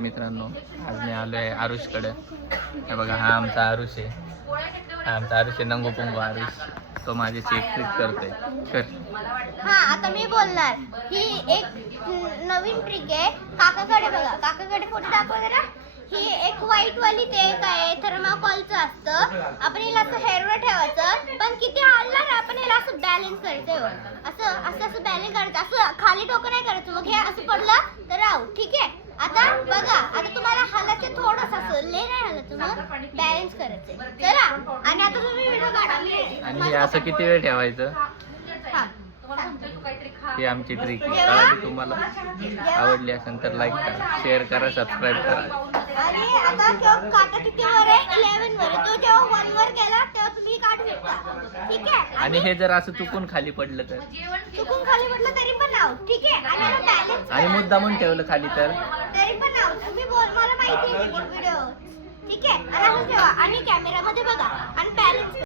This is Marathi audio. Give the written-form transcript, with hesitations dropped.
मित्रांनो, आज मी आलो आहे आरुषकडे. हे बघा, हा आमचा आरुष आहे. हा आमचा आरुष आहे, नंगू पुंगू आरुष. तो माझी चेक ट्रिक करतोय. कर. हा, आता मी बोलणार. ही एक नवीन ट्रिक आहे. काकाकडे बघा, काकाकडे फोटो दाखवा जरा. ही एक व्हाईट वाली ते काय थर्माकोलचं असतं. आपण हिला असं हेअरवर ठेवायचं, पण किती हलला ना आपण हिला असं बॅलन्स करायचं. असं असं असं बॅलन्स करायचं. असं खाली डोकं नाही करायचं. मग हे असं पडलं तर राहू. ठीक आहे. आता बघा, आता तुम्हाला हलायचं थोडंसं असं, लय नाही हलायचं, मग बॅलन्स करायचं. चला, आणि आता तुम्ही व्हिडिओ काढा. आणि हे असं किती वेळ ठेवायचं? हा, ही आमची ट्रिक आहे. कळाली तुम्हाला? आवडली असेल तर लाईक करा, शेअर करा, सबस्क्राईब करा. आणि आता काटा किती वर आहे? 11 वर आहे. तो जेव्हा 1 वर गेला तेव्हा तुम्ही काढू शकता. ठीक आहे. आणि हे जर असं चुकून खाली पडलं तर? चुकून खाली पडलं तरी पण नाव. ठीक आहे. आणि आता बॅलन्स आणि मुद्दामून ठेवलं खाली तर? तरी पण नाव. मला माहिती आहे व्हिडिओ. ठीक आहे. आणि असं ठेवा. आणि कॅमेरा